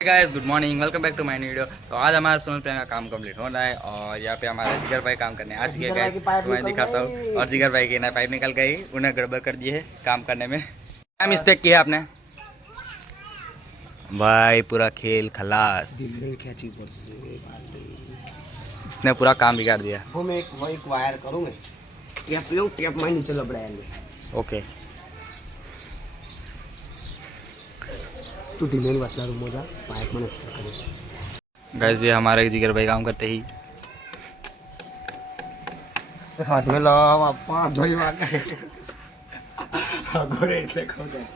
Guys good morning, welcome back to my new video. तो आज हमारा सोनल प्लान का काम कंप्लीट हो रहा है और यहाँ पे हमारे जिगर भाई काम करने आ चुके हैं गाइस। तुम्हें दिखाता हूँ। और जिगर भाई की ना पाइप निकल गई, उन्हें गड़बड़ कर दी है काम करने में। क्या मिस्टेक किया आपने भाई? पूरा खेल खलास, इसने पूरा काम बिगाड़ दिया। वो मैं एक वायर करूँ मैं टेप में नीचे लपड़ाया। ओके तू धीमे में बतला मोजा पाइप में नक्की करे गाइस, ये हमारे जिगर भाई काम करते ही हाथ में लगा पांच धोई मार गोरे એટલે ખો જાય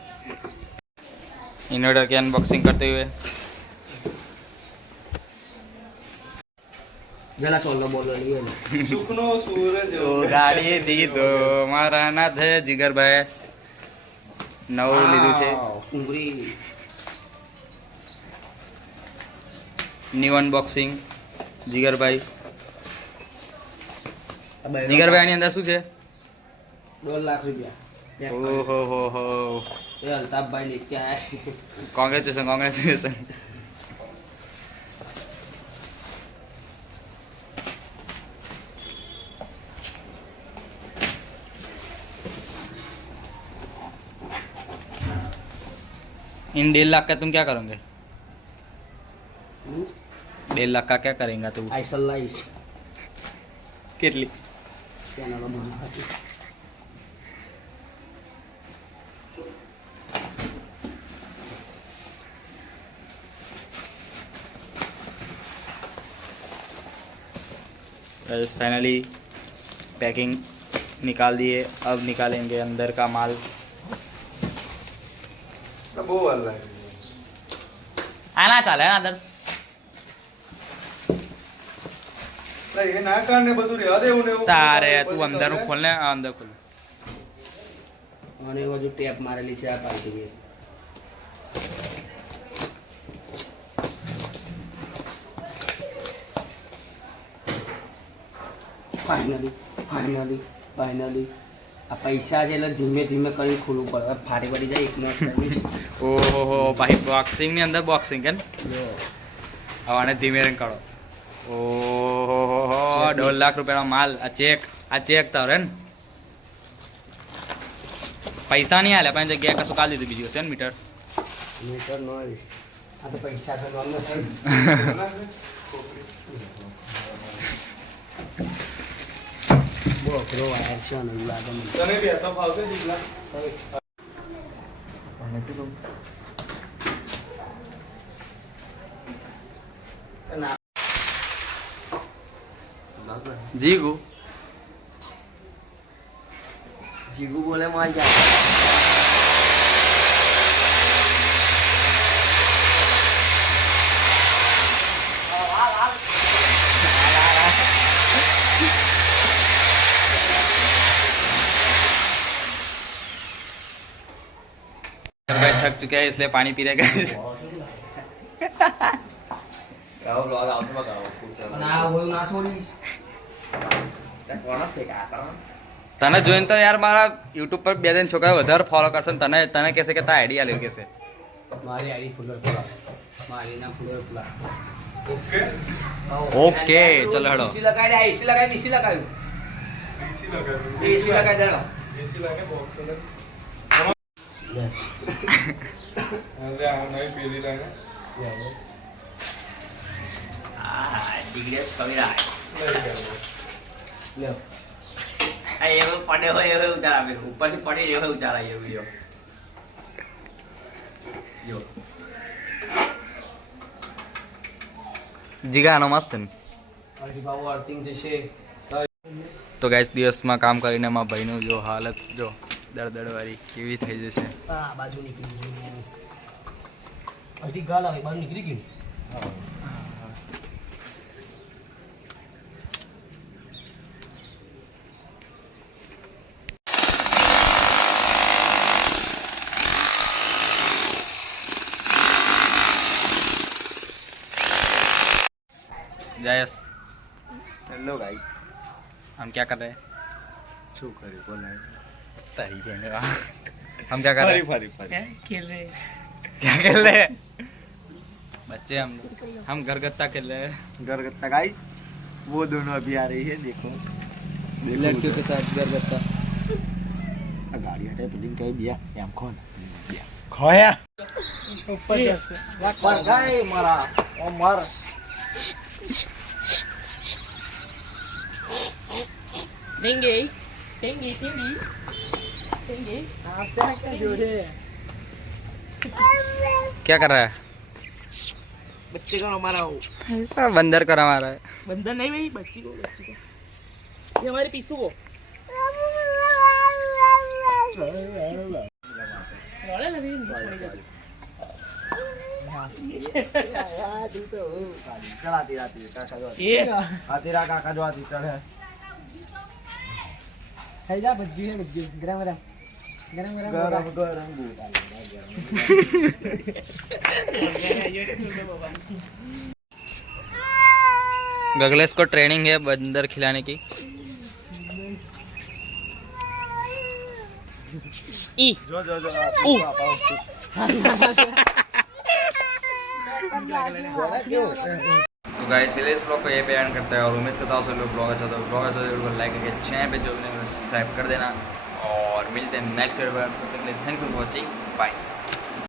इन्वर्टर की अनबॉक्सिंग करते हुए વેલા ચોલો બોલો લઈએ ને સુખનો સૂરજ ગાડી દી તો મારા નાથ જીગર ભાઈ નવું લીધું છે, સુંગરી ન્યુ અનબોક્સિંગ જીગરભાઈ આની અંદર શું છે? 2 લાખ રૂપિયા ઓહો હો હો, એ અલ્તાફભાઈ લેકે આયા કોંગ્રેચ્યુલેશન કોંગ્રેચ્યુલેશન। इन 1.5 लाख का तुम क्या करोगे? 1.5 लाख का क्या करेंगे तू? આઈસલાઈસ કેટલી? ચેનલો બધું હતી फाइनली पैकिंग निकाल दिए, अब निकालेंगे अंदर का माल। आना चाले ना अंदर तारे तू अंदर खोलने अंदर खोल। અને બાજુ ટેપ મારેલી છે આ પાછી ફાઇનલી આ પૈસા છે એટલે ધીમે ધીમે કરી ખોલવું પડે, ફાટી પડી જાય એક મિનિટ ઓહો ભાઈ, બોક્સિંગ ની અંદર બોક્સિંગ કે હવે આને ધીમે રંગ કાઢો। ઓહો 1.5 લાખ રૂપિયાનો માલ। આ ચેક તારે ને પૈસા નહીં આલે પણ જગ્યાએ કશું કાઢી દીધું બીજું છે ને મીટર નો આ તો પૈસા તો નોર્મલ છે બોકરો વાયર છે અને લાગે મને તને બે તો ભાવશે દીકલા જીગુ બોલે માલ જાય भाई थक चुके हैं इसलिए पानी पी रहे गाइस। તને જોઈને તો યાર મારા યુટ્યુબ પર 2 છોકરા વધારે ફોલો કરશે ને તને કહેશે કે તા આઈડિયા લેવ કહેશે મારી આઈડી ફૂલર ખોલા મારી ના ફૂલર ખોલા ઓકે ચલો હેડો એસી લગાડી એસી લગાવી બીસી લગાવ્યું એસી લગાવી દેડો એસી લગાવી બોક્સ લગાવી હવે આ નઈ પેલી લાગે આ ડિગ્રી કમીરા લે આ એવો પડે હોય એવો ઉતાર આવે ઉપરથી પડી રહ્યો હોય ઉતાર આવે વિડિયો જો જીગાનો મસ્ત ને અરે બાબુ અર્થિંગ જશે તો ગાઈસ દિવસમાં કામ કરીને મારા ભાઈનું જો હાલત જો દળદળવાળી કેવી થઈ જશે। આ બાજુ નીકળી ગઈ અડધી ગાલ આવે બહાર નીકળી ગઈ जयस हेलो भाई, हम क्या कर रहे हैं? શું કર્યું બોલાય सही है हम क्या कर रहे हैं? ફરી क्या खेल रहे हैं? बच्चे हम घरगत्ता खेल रहे हैं गरगत्ता गाइस, वो दोनों अभी आ रही है, देखो लड़कियों के साथ घरगत्ता। गाड़ी हटे तो दिन कहीं दिया हम कौन खोया पर गए मरा ओ मर देंगे देंगे देंगे देंगे आपसे क्या जोड़े क्या कर रहा है? बच्चे का हमारा हो बंदर कर हमारा है। बंदर नहीं भाई, बच्ची को ये हमारे पीसू को चढ़ाती रहती है काका जो ये तेरा काका जो आती चढ़े है जा बज्जी है बज्जी गरम गरम गरम गरम गरम गगलेश को ट्रेनिंग है बंदर खिलाने की। ई जो जो जो तो गाइस फिलहाल इस ब्लॉग को ये पे एंड करता है और उम्मीद करता हूँ सब लोग ब्लॉग अच्छा, तो ब्लॉग अच्छा जरूर लाइक करके चैनल पे जो सब्सक्राइब कर देना और मिलते हैं नेक्स्ट वीडियो में। तब तक के लिए थैंक्स फॉर वॉचिंग, बाय।